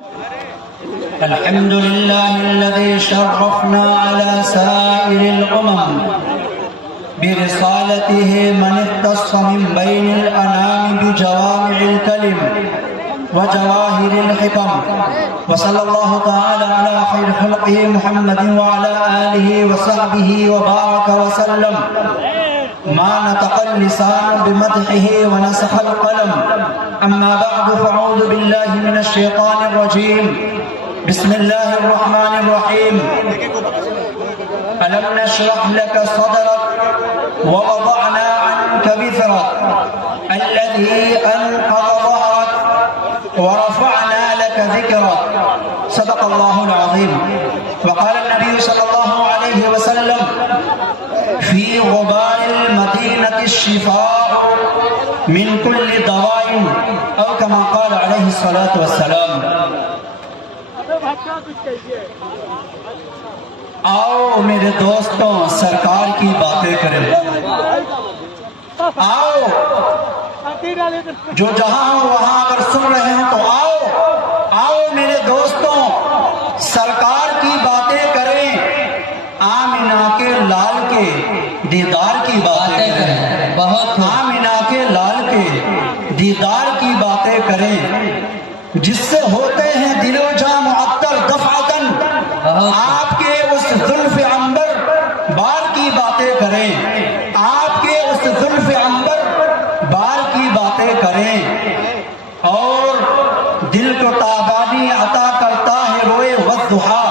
الحمد لله الذي شرفنا على سائر الأمم برسالته من اختص من بين الأنام بجوامع الكلم وجواهر الحكم، وصلى الله تعالى على خير خلقه محمد وعلى آله وصحبه وبارك وسلم. ما نطق اللسان بمدحه ونسخ القلم. أما بعد فأعوذ بالله من الشيطان الرجيم. بسم الله الرحمن الرحيم. ألم نشرح لك صدرك ووضعنا عنك وزرك الذي أنقض ظهرك ورفعنا لك ذكرك. صدق الله العظيم. وقال النبي صلى الله عليه وسلم: في غبار المدينة الشفاء من كل دواء، أو كما قال عليه الصلاة والسلام. آؤ میرے دوستوں سرکار کی باتیں کریں. آؤ جو جہاں ہو وہاں اگر سن رہے ہیں تو آؤ میرے دوستوں سرکار کی باتیں کریں. آمنہ کے لال کے دیدار کی باتیں کریں. آمنہ کے لال کے دیدار کی باتیں کریں جس سے ہوتے ہیں دل و جاں معطر دفعتاً. آپ کے اس زلف عنبر بار کی باتیں کریں. آپ کے اس زلف عنبر بار کی باتیں کریں. اور دل کو تابانی عطا کرتا ہے روئے والضحا.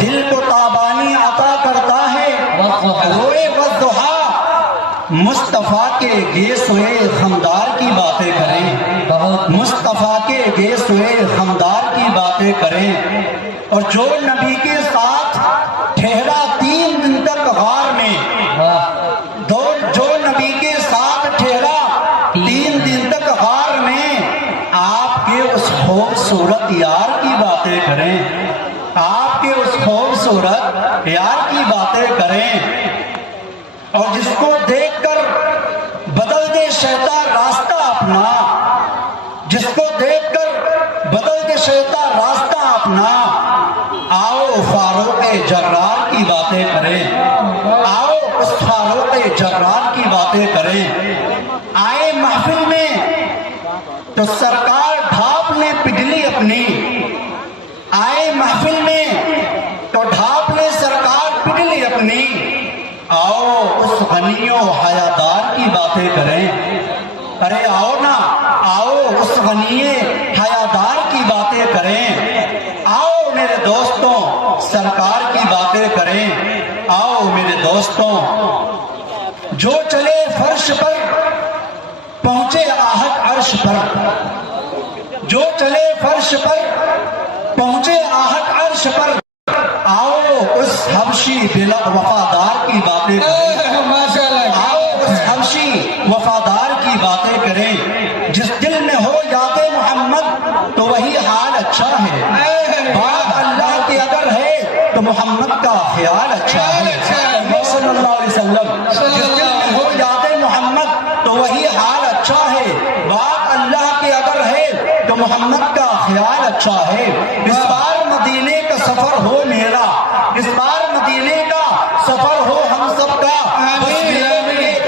دل کو تابانی عطا کرتا ہے روئے والضحا. مصطفیٰ کے گیسوئے خمدار کی باتیں کریں. مصطفیٰ کے گیسوئے خمدار کی باتیں کریں. اور جو نبی کے ساتھ ٹھہرا 3 دن تک غار میں، جو نبی کے ساتھ ٹھہرا 3 دن تک غار میں، آپ کے اس خوبصورت یار کی باتیں کریں. آپ کے اس خوبصورت یار کی باتیں کریں. اور جس کو دیکھ کر بدل دے شیطان راستہ اپنا، جس کو دیکھ کر بدل دے شیطان راستہ اپنا. آؤ فاروق جرار کی باتیں کریں. آؤ اس فاروق جرار کی باتیں کریں. آئے محفل میں تو سرکار ڈھاپ لے پگھلی اپنی. آئے محفل میں تو ڈھاپ لے سرکار پگھلی اپنی. آؤ اس غنی و حیادار کی باتیں کریں. ارے آؤ نا، آؤ اس غنی حیادار کی باتیں کریں. آؤ میرے دوستوں سرکار کی باتیں کریں. آؤ میرے دوستوں جو چلے فرش پر پہنچے آہٹ عرش پر. جو چلے فرش پر پہنچے آہٹ عرش پر. آؤ اس حبشی وفادار کی باتیں کریں. آؤ اس حبشی وفادار کی باتیں کریں. جس دل میں ہو یاد محمد تو وہی حال اچھا ہے. بات اللہ کی اگر ہے تو محمد کا خیال اچھا ہے. صلی اللہ علیہ وسلم. جس دل میں ہو یاد محمد تو وہی حال اچھا ہے. بات اللہ کی اگر ہے تو محمد کا خیال اچھا ہے. اس بار مدینے کا سفر ہو میرا، اس بار مدینے کا سفر ہو ہم سب کا.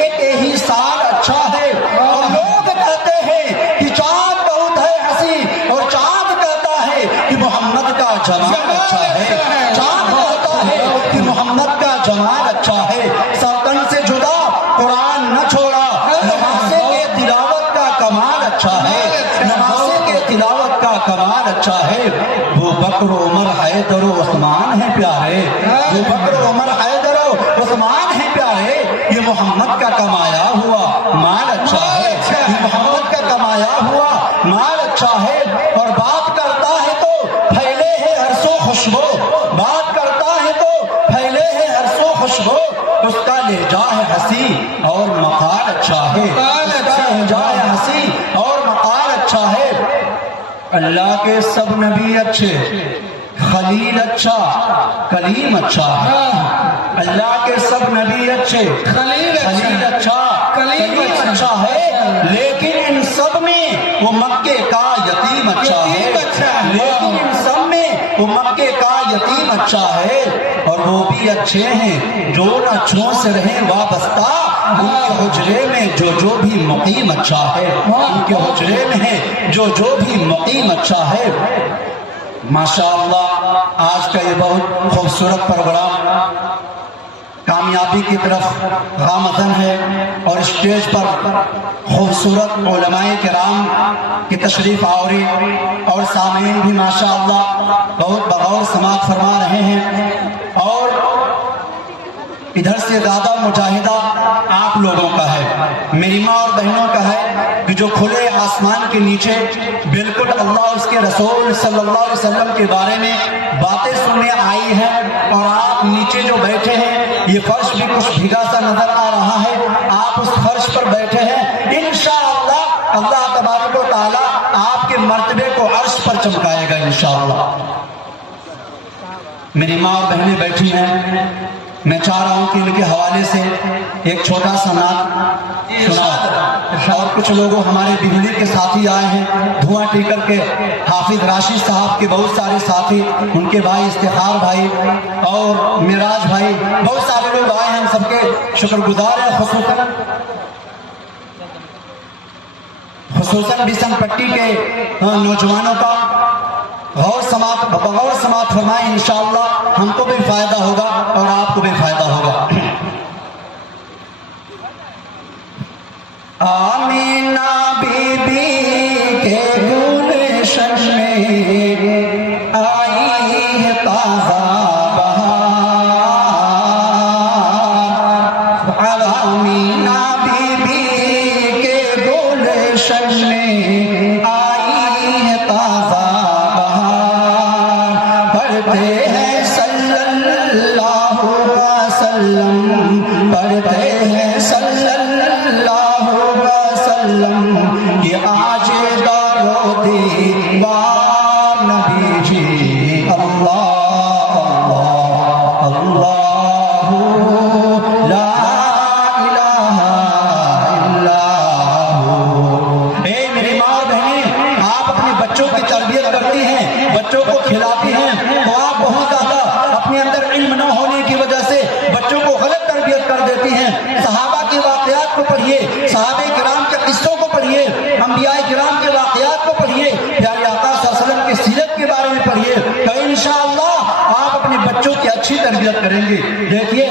ایک ہی سال اچھا ہے. اور لوگ کہتے ہیں کہ چاند بہت ہے حسین، اور چاند کہتا ہے کہ محمد کا جمال اچھا ہے. چاند کہتا ہے کہ محمد کا جمال اچھا ہے. سرکن سے جدا قرآن نہ چھوڑا. نمازے کے تلاوت کا کمال اچھا ہے. نمازے کے تلاوت کا کمال اچھا ہے. وہ بکر عمر حیدر و عثمان ہیں پیارے. وہ بکر عمر حیدر و عثمان ہیں پیارے. یہ محمد کا کمایا ہوا مال اچھا ہے. یہ محمد کا کمایا ہوا مال اچھا ہے. اور بات کرتا ہے تو پھیلے ہے ہر سو خوشبو. بات کرتا ہے تو پھیلے ہے ہر سو خوشبو. اس کا لہجہ ہے ہنسی اور مقال اچھا ہے. اس کا لہجہ ہے ہنسی اور مقال اچھا ہے. اللہ کے سب نبی اچھے، خلیل اچھا، کلیم اچھا ہے. اللہ کے سب نبی اچھے، خلیل اچھا، کلیم اچھا ہے. لیکن ان سب میں وہ مکے کا یتیم اچھا ہے. لیکن ان سب میں وہ مکے کا یتیم اچھا ہے، اور وہ بھی اچھے ہیں جو ان اچھوں سے رہیں وابستہ، ان کے حجرے میں جو بھی مقیم اچھا ہے، ان کے حجرے میں جو بھی مقیم اچھا ہے۔ ماشاءاللہ آج کا یہ بہت خوبصورت پروگرام کامیابی کی طرف گامزن ہے، اور اسٹیج پر خوبصورت علماء کرام کی تشریف آوری اور سامعین بھی ماشاءاللہ بہت بغور سماعت فرما رہے ہیں، اور ادھر سے زیادہ مجاہدہ آپ لوگوں کا ہے، میری ماں اور بہنوں کا ہے، کہ جو کھلے آسمان کے نیچے بالکل اللہ اس کے رسول صلی اللہ علیہ وسلم کے بارے میں باتیں سننے آئی ہیں، اور آپ نیچے جو بیٹھے ہیں یہ فرش بھی کچھ بھیگا سا نظر آ رہا ہے، آپ اس فرش پر بیٹھے ہیں، انشاءاللہ اللہ تبارک و تعالی آپ کے مرتبے کو عرش پر چمکائے گا انشاءاللہ۔ میری ماں اور بہنیں بیٹھی ہیں، میں چاہ رہا ہوں کہ ان کے حوالے سے ایک چھوٹا سا نعت سنا، اور کچھ لوگ ہمارے بجلی کے ساتھی آئے ہیں، دھواں ٹیکر کے حافظ راشد صاحب کے بہت سارے ساتھی، ان کے بھائی استخار بھائی اور معراج بھائی، بہت سارے لوگ آئے ہیں، ہم سب کے شکر گزار ہیں، خصوصاً بیسن پٹی کے نوجوانوں کا بغور سماعت فرمائیں، انشاءاللہ ہم کو بھی فائدہ ہوگا اور آپ کو بھی فائدہ ہوگا۔ آمینہ بی بی کے گلشن میں آئی ہے تازہ بہار، آمینہ بی بی کے گلشن میں آئی ہے تازہ بہار، پڑھتے ہیں صلی اللہ وسلم، پڑھتے ہیں صلی اللہ وسلم، کہ آج دارو دیوار نبی جی، اللہ اللہ اللہ لا الہ الا ہو۔ اے میری ماں بہنیں، آپ اپنے بچوں کی تربیت کرتی ہیں، بچوں کو کھلاتی ہیں، تو آپ بہت زیادہ اپنے اندر علم نہ ہونے کی وجہ سے بچوں کو غلط تربیت کر دیتی ہیں۔ صحابہ کے واقعات کو پڑھیے، صحابہ کرام کے قصوں کو پڑھیے، انبیاء کرام کے واقعات کو پڑھیے، پیارے آقا صلی اللہ علیہ وسلم کی سیرت کے بارے میں پڑھیے، تو انشاءاللہ آپ اپنے بچوں کی اچھی تربیت کریں گے۔ دیکھیے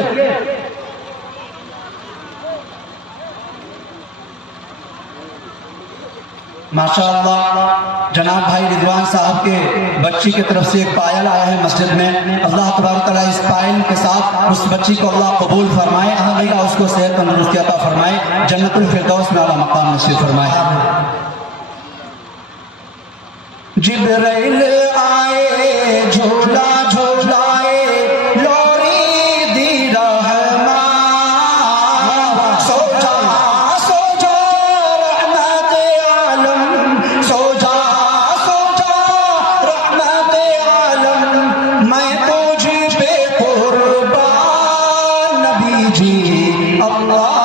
ماشاءاللہ جناب بھائی رضوان صاحب کے بچی کی طرف سے ایک پائل آیا ہے مسجد میں، اللہ تبارک تعالیٰ اس پائل کے ساتھ اس بچی کو اللہ قبول فرمائے، اللہ اس کو صحت تندرستی عطا فرمائے، جنت الفردوس میں اعلیٰ مقام نصیب فرمائے۔ جبرائیل آئے جھولا جھولائے، لوری دی رحمان، سو جا سو جا رحمت عالم، سو جا سو جا رحمت عالم، میں تجھ پہ قربان نبی جی، اللہ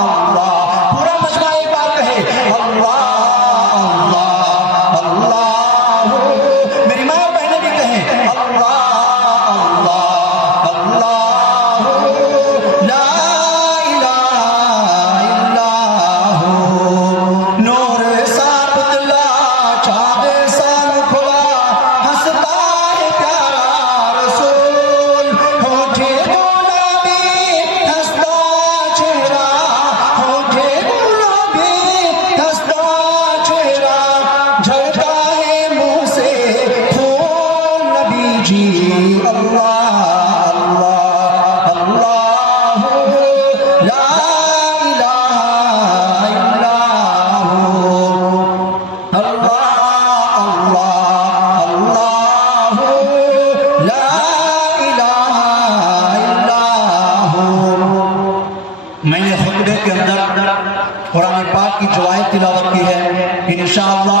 اللہ، پورا مجمع ایک بار کہے اللہ اللہ اللہ، میری ماں بہنیں بھی کہیں اللہ اللہ اللہ، لا الہ الا ہو، نور سا بدلا چاند سا کھلا، ہنستا ہے پیارا رسول، ہوٹھے گلابی ہنستا چہرہ، ہوٹھے گلابی ہنستا چہرہ، جھڑتا ہے منہ سے پھول نبی جی، اللہ اللہ اللہ، لا الہ الا ہو، اللہ اللہ اللہ، لا الہ الا ہو۔ میں نے خطبے کے اندر قرآن پاک کی جو آیت تلاوت کی ہے، انشاءاللہ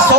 100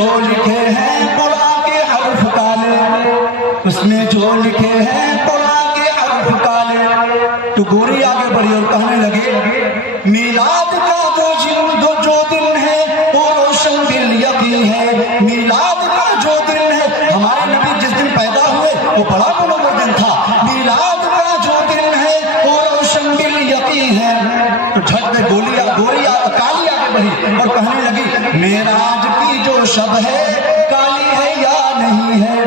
جو لکھے ہیں قرآن کے حرف کالے، اس میں جو لکھے ہیں قرآن کے حرف کالے. تو گوری آگے بڑھی اور کہنے لگے میلاد کا جو دن ہے وہ روشن بالیقین ہے. میلاد کا جو دن ہے، ہمارے نبی جس دن پیدا ہوئے وہ بڑا منور دن تھا. میلاد کا جو دن ہے وہ روشن بالیقین ہے. تو جھٹ سے گوری کالی آگے بڑھی اور کہنے لگی معراج کی جو شب ہے کالی ہے یا نہیں ہے؟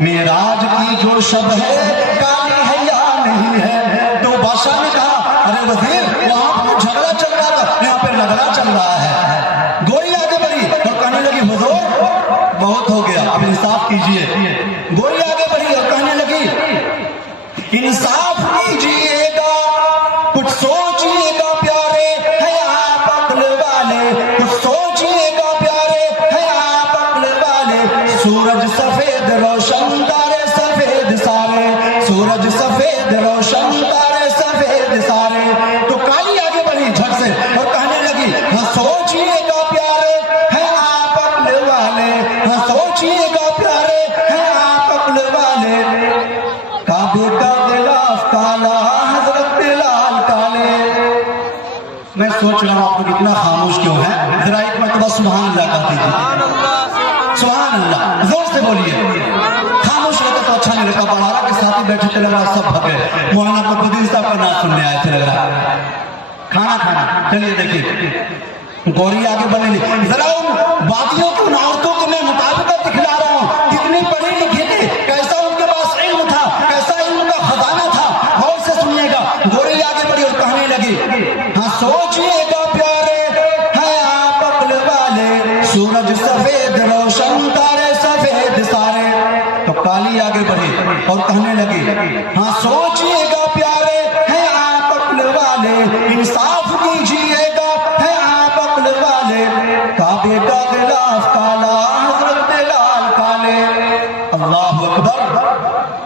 معراج کی جو شب ہے کالی ہے یا نہیں ہے؟ تو بادشاہ نے کہا ارے وزیر وہاں پر جھگڑا چل رہا تھا، یہاں پہ لگڑا چل رہا ہے. گوری آگے بڑھی اور کہنے لگی حضور بہت ہو گیا، اب انصاف کیجئے. گوری آگے بڑھی اور کہنے لگی انصاف کیجئے گا، کچھ سوچئے گا پیارے ہے آپ عقل والے، کچھ سوچئے گا پیارے ہے آپ عقل والے. سورج سفید روشن تارے سفید سارے، سورج سفید روشن تارے سفید سارے. تو کالی آگے بڑھی جھٹ سے اور کہنے لگی ہاں سوچئے گا پیارے ہے آپ عقل والے، ہاں سوچئے گا پیارے ہے آپ عقل والے. کعبے کا غلاف کالا حضرت بلال کالے. میں سوچ رہا ہوں آپ لوگ اتنا خاموش کیوں ہے؟ ذرا ایک مرتبہ سبحان اللہ کہہ دیجیے. سبحان اللہ زور سے بولیے. خاموش رہتا تو اچھا نہیں لگتا. بہارا کے ساتھی بیٹھے تھے، لگ رہا سب بھگے. مولانا قطبالدین صاحب کا نام سننے آئے تھے، لگ رہا کھانا. چلیے دیکھیے گوری آگے بڑھنے لگی. ذرا ان باغیوں کی، ان عورتوں کو میں مطابقت دکھلا رہا ہوں. کتنی پڑھی لکھی تھی، کیسا ان کے پاس علم تھا، کیسا علم کا خزانہ تھا. غور سے سنیے گا. گوری آگے بڑھی اور کہنے لگی ہاں سوچئے گا پیارے ہے آپ عقل والے، سورج سفید روشن تارے سفید سارے. تو کالی آگے بڑھی اور کہنے لگی ہاں سوچئے گا پیارے ہے آپ عقل والے، انصاف کیجئے گا ہے آپ عقل والے. کعبے کا غلاف کالا حضرت بلال کالے. اللہ اکبر.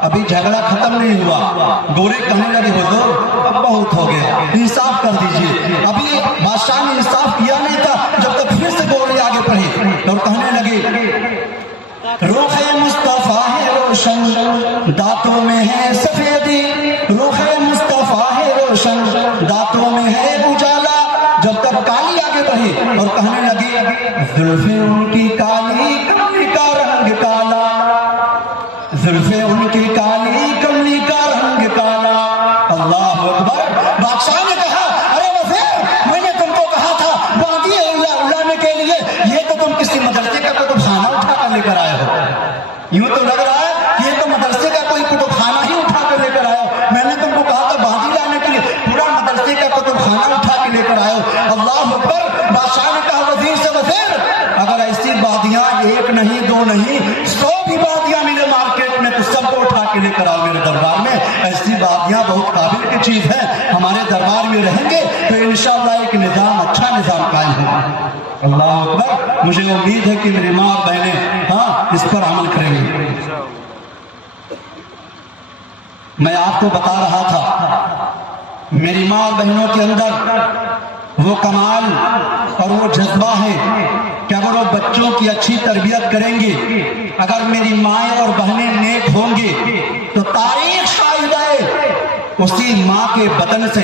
ابھی جھگڑا ختم نہیں ہوا. گورے کہنے لگے حضور اب بہت ہو گیا، انصاف کر دیجئے. ابھی بادشاہ نے انصاف کیا نہیں تھا جب تک پھر سے گورے آگے بڑھی اور کہنے لگے روح مصطفیٰ ہے روشن دانتوں میں ہے سفیدی، روح مصطفیٰ ہے روشن دانتوں میں ہے اجالا. جب تک کالی آگے بڑھی اور کہنے لگی زلفیں ان کی کالی کملی کا رنگ کالا، زلفیں ان کی کالی کملی کا رنگ کالا. اللہ اکبر. بادشاہ نے کہا ارے وزیر میں نے تم کو کہا تھا باغی اڑانے کے لیے، یہ تو تم کسی مدرسے کا کتب خانہ اٹھا کر لے کر آئے ہو. یوں تو لگ رہا ہے کہ یہ تو مدرسے کا کوئی کتب خانہ ہی اٹھا کر لے کر آئے ہو. میں نے تم کو کہا تھا باغی لانے کے لیے، پورا مدرسے کا کتب خانہ اٹھا کے لے کر آئے ہو. اللہ اکبر. بادشاہ نے کہا وزیر سے وزیر اگر ایسی بادیاں ایک نہیں دو نہیں 100 بھی بادیاں ملے مارکیٹ میں تو سب کو اٹھا کے لے کر آؤ میرے دربار میں. ایسی بادیاں بہت قابل کی چیز ہے، ہمارے دربار میں رہیں گے تو انشاءاللہ ایک نظام، اچھا نظام قائم ہوگا. اللہ اکبر. مجھے امید ہے کہ میری ماں اور بہنیں ہاں اس پر عمل کریں گے. میں آپ کو بتا رہا تھا میری ماں اور بہنوں کے اندر وہ کمال اور وہ جذبہ ہے کہ اگر وہ بچوں کی اچھی تربیت کریں گے، اگر میری مائیں اور بہنیں نیک ہوں گے تو تاریخ شاہد ہے اسی ماں کے بدن سے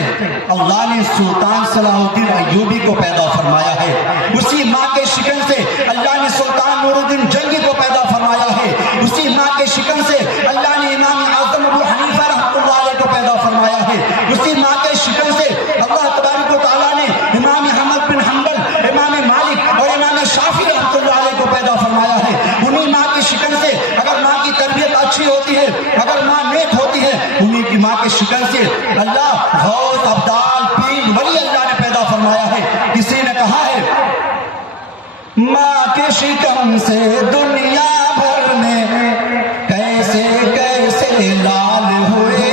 اللہ نے سلطان صلاح الدین ایوبی کو پیدا فرمایا ہے. اسی ماں کے شکن سے اللہ نے سلطان نور الدین جنگی کو پیدا فرمایا ہے. اسی ماں کے شکن سے اللہ نے امام اعظم ابو حنیفہ رحمۃ اللہ علیہ کو پیدا فرمایا ہے. اسی ماں کے شکن سے اللہ تبارک و تعالیٰ نے امام احمد بن حنبل، امام مالک اور امام شافعی رحمۃ اللہ علیہ کو پیدا فرمایا ہے. انہی ماں کی شکن سے اگر ماں کی تربیت اچھی ہوتی ہے، اگر ماں نیک ہوتی ہے، انہی کی ماں کے شکن سے اللہ غوث ابدال پیر ولی اللہ نے پیدا فرمایا ہے. کسی نے کہا ہے ماں کے شکن سے دنیا بھر میں کیسے کیسے لال ہوئے،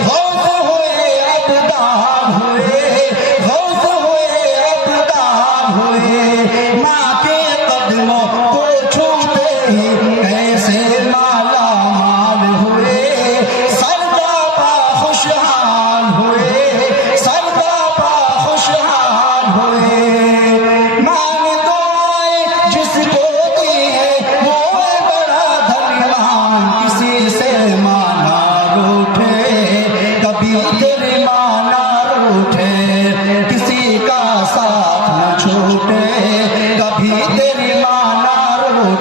غوث ہوئے ابدال ہوئے، غوث ہوئے ابدال ہوئے. ماں کے قدموں کو چھوتے ہی کیسے مالا مال ہوئے، سردابا خوشحال ہوئے، سردابا خوشحال ہوئے. ماں نے دعائیں جس کو دی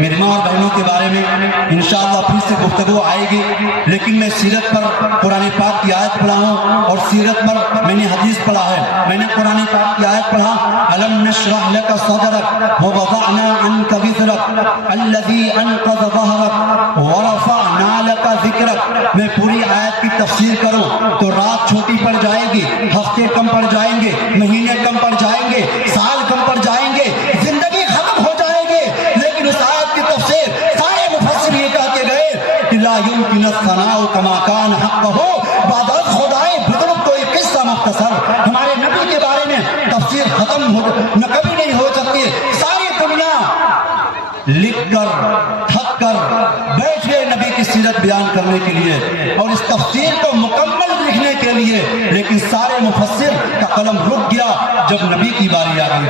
میری ماں اور بہنوں کے بارے میں انشاءاللہ پھر سے گفتگو آئے گی، لیکن میں سیرت پر قرآن پاک کی آیت پڑھا ہوں اور سیرت پر میں نے حدیث پڑھا ہے۔ میں نے قرآن پاک کی آیت پڑھا، الم نشرح لک صدرک ووضعنا عنک وزرک الذی انقض ظہرک ورفعنا لک ذکرک۔ میں پوری آیت کی تفسیر کروں تو رات چھوٹی پڑ جائے گی، ہفتے کم پڑ جائیں گے، مہینے کم پڑ جائیں گے، سال کم پڑ جائیں گے، زندگی ختم ہو جائے گی، لیکن اس آیت کی تفسیر سارے مفسر یہ کہہ کے گئے کہ لا یمکن الثناء کما کان حقہ بعد از خدائے بزرگ کوئی قصہ مختصر۔ ہمارے نبی کے بارے میں تفسیر ختم ہو نہ کبھی نہیں ہو سکتی۔ ساری دنیا لکھ کر تھک کر بیٹھے نبی کی سیرت بیان کرنے کے لیے اور اس تفسیر کو مکمل لکھنے کے لیے، لیکن سارے مفسر کا قلم رک گیا جب نبی کی باری آ گئی۔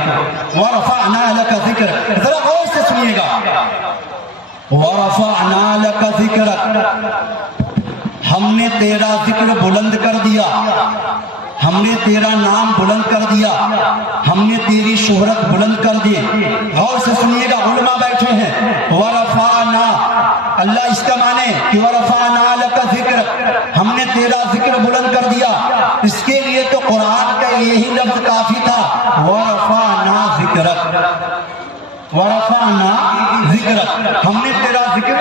وَرَفَعْنَا لَكَ ذِكْرَكَ، ذرا غور سے سنیے گا، وَرَفَعْنَا لَكَ ذِكْرَكَ، ہم نے تیرا ذکر بلند کر دیا، ہم نے تیرا نام بلند کر دیا، ہم نے تیری شہرت بلند کر دی۔ غور سے سنیے گا، علماء بیٹھے ہیں، ورفعنا، اللہ اس کا معنی کہ ورفعنا لک ذکرک، ہم نے تیرا ذکر بلند کر دیا۔ اس کے لیے تو قرآن کا یہی لفظ کافی تھا، ورفعنا ذکرک، ورفعنا ذکرک، ہم نے تیرا ذکر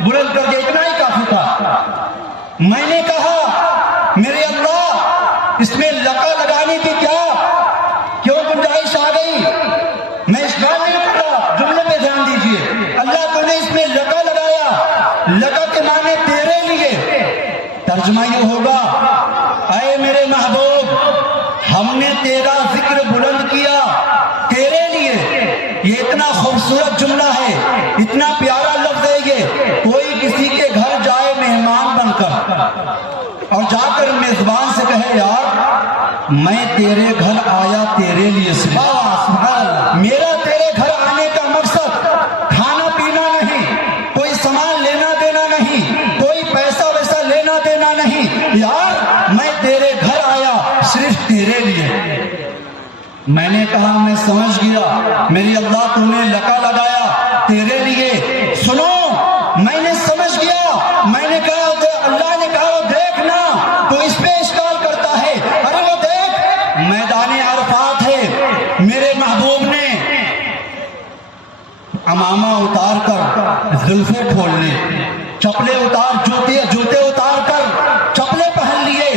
بلند کر دیا، اتنا ہی کافی تھا۔ میں نے کہا میرے اللہ اس میں لقا لگانے کی کیوں گنجائش آ گئی؟ میں اس بات نہیں کر رہا، جملے پہ دھیان دیجئے، اللہ تو نے اس میں لقا لگایا، لقا کے معنی تیرے لیے، ترجمہ یہ ہوگا اے میرے محبوب ہم نے تیرا ذکر بلند کیا تیرے لیے۔ یہ اتنا خوبصورت جملہ ہے، اتنا پیارا لفظ ہے، یہ کوئی کسی کے گھر جائے مہمان بن کر اور جا کر میزبان سے کہے یار میں تیرے گھر آیا تیرے لیے، میرا تیرے گھر آنے کا مقصد کھانا پینا نہیں، کوئی سامان لینا دینا نہیں، کوئی پیسہ ویسا لینا دینا نہیں، یار میں تیرے گھر آیا صرف تیرے لیے۔ میں نے کہا میں سمجھ گیا میری اللہ تو نے لقا لگایا تیرے لیے۔ سنو میں نے سمجھ گیا، میں نے کہا اللہ نے کہا دیکھنا تو اس پہ اشکال کرتا ہے، ارے وہ دیکھ میدان عرفات ہے، میرے محبوب نے امامہ اتار کر زلفیں کھول لی، چپلے اتار جوتے اتار کر چپلے پہن لیے،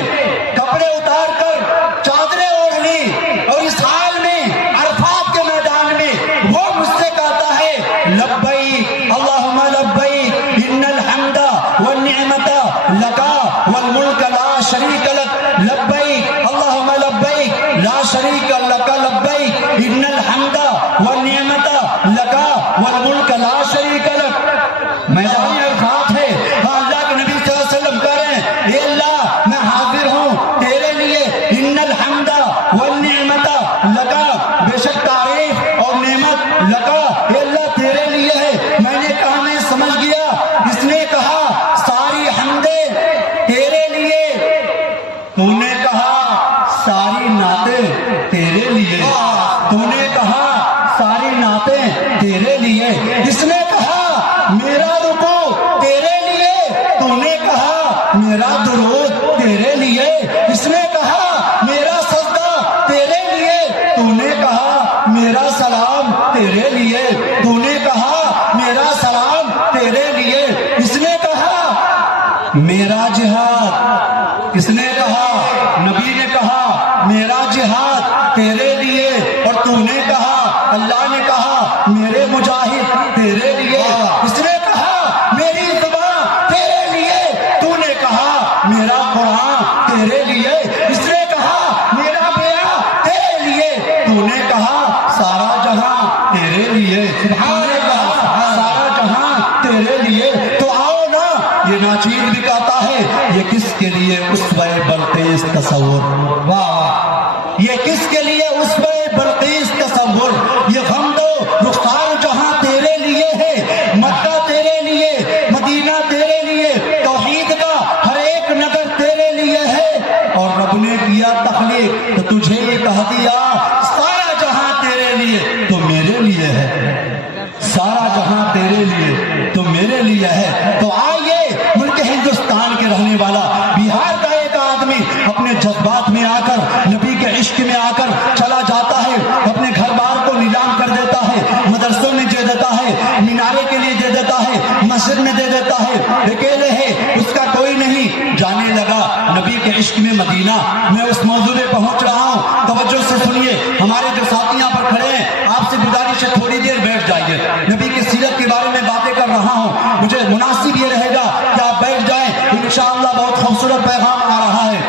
کپڑے اتار کر چادریں اوڑھ لی، اور اس حال میں عرفات کے میدان میں وہ مجھ سے کہتا ہے لبیک اللہم لبیک ان الحمد والنعمت لک والملک لا شریک لک، لبیک اللہم لبیک لا شریک لک لبیک ان الحمد والنعمت لک والملک لا شریک لک۔ میدان عرفات ہے، اللہ کے نبی صلی اللہ علیہ وسلم کہہ رہے ہیں اے اللہ میں حاضر ہوں تیرے لیے، ان الحمد والنعمت لک، بے شک تعریف اور نعمت لک اے اللہ تیرے لیے ہے۔ میں نے کہا میں سمجھ گیا، اس نے کہا ساری حمدیں تیرے لیے، تو نے کہا ساری نعتیں تیرے لیے، تو نے کہا ساری نعتیں تیرے لیے، اس نے کہا میرا رکوع تیرے لیے، تو نے کہا میرا درود تیرے لیے، اس نے کہا میرا سجدہ تیرے لیے، تو نے کہا میرا سلام تیرے لیے، تو نے کہا میرا سلام تیرے لیے، اس نے کہا میرا جہاد، کس نے کہا نبی نے کہا میرا جہاد تیرے لیے، اور تو نے کہا اللہ نے کہا میرے مجاہد تیرے لیے، اس نے کہا میری زبان تیرے لیے، تو نے کہا میرا قرآن تیرے لیے، اس نے کہا میرا بیعہ تیرے لیے، تو نے کہا سارا جہاں تیرے لیے، سبحان اللہ سارا جہاں تیرے لیے۔ تو آؤ نا، یہ ناچیز بھی کہتا ہے یہ کس کے لیے اسوہ بلقیس تصور، واہ یہ کس کے لیے اسوہ بلقیس تصور، یہ غم دو رخسار جہاں تیرے لیے ہے، مکہ تیرے لیے، مدینہ تیرے لیے، توحید کا ہر ایک نگر تیرے لیے ہے، اور رب نے کیا تخلیق تو تجھے یہ کہہ دیا سارا جہاں تیرے لیے تو میرے لیے ہے، سارا سارا جہاں تیرے لیے تو میرے لیے ہے. تو آئیے ملک ہندوستان کے رہنے والا بہار کا ایک آدمی اپنے جذبات میں آ کر نبی کے عشق میں آ کر چلا جاتا ہے, اپنے گھر بار کو نیلام کر دیتا ہے, مدرسوں میں دے دیتا ہے, مینارے کے لیے دے دیتا ہے, مسجد میں دے دیتا ہے, اکیلے ہے, اس کا کوئی نہیں. جانے لگا نبی کے عشق میں مدینہ. میں اس موضوع پہ پہنچ رہا ہوں, توجہ سے سنیے. ہمارے جو ساتھی یہاں پر کھڑے ہیں, آپ سے گزارش ہے تھوڑی دیر بیٹھ جائیے. نبی کی سیرت کے بارے میں باتیں کر رہا ہوں, مجھے مناسب یہ رہے گا کہ آپ بیٹھ جائیں. انشاءاللہ بہت خوبصورت پیغام آ رہا ہے.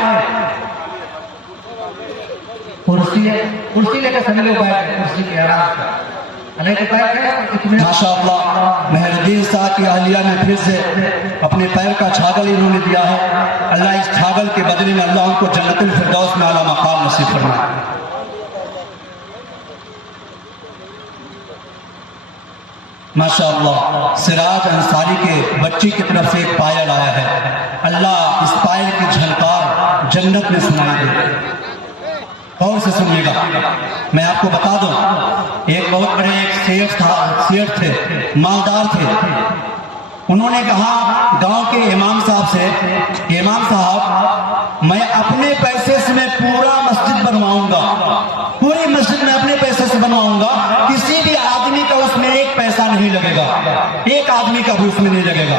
کرسی لے کے سبھی لوگ بیٹھ کرسی کے آرام سے. ماشاء اللہ مہر الدین صاحب کی اہلیہ نے پھر سے اپنے پیر کا چھاگل انہوں نے دیا ہے. اللہ اس چھاگل کے بدلے میں اللہ ان کو جنت الفردوس میں اعلیٰ مقام نصیب فرمائے. ماشاء اللہ سراج انصاری کے بچی کی طرف سے ایک پائل آیا ہے. اللہ اس پائل کی جھنکار جنت میں سنائی دے. اور سے سنیے گا, میں آپ کو بتا دوں, ایک بہت بڑے ایک سیٹ تھے, مالدار تھے. انہوں نے کہا گاؤں کے امام صاحب سے, امام صاحب میں اپنے پیسے سے میں پورا مسجد بنواؤں گا, پوری مسجد میں اپنے پیسے سے بنواؤں گا, کسی بھی آدمی کا اس میں ایک پیسہ نہیں لگے گا, ایک آدمی کا بھی اس میں نہیں لگے گا.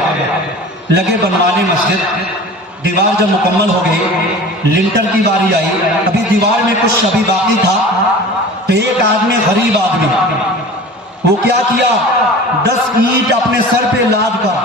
لگے بنوانے مسجد. دیوار جب مکمل ہو گئی, لنٹر کی باری آئی, ابھی دیوار میں کچھ ابھی باقی تھا, تو ایک آدمی, غریب آدمی, وہ کیا کیا, 10 اینٹ اپنے سر پہ لاد کر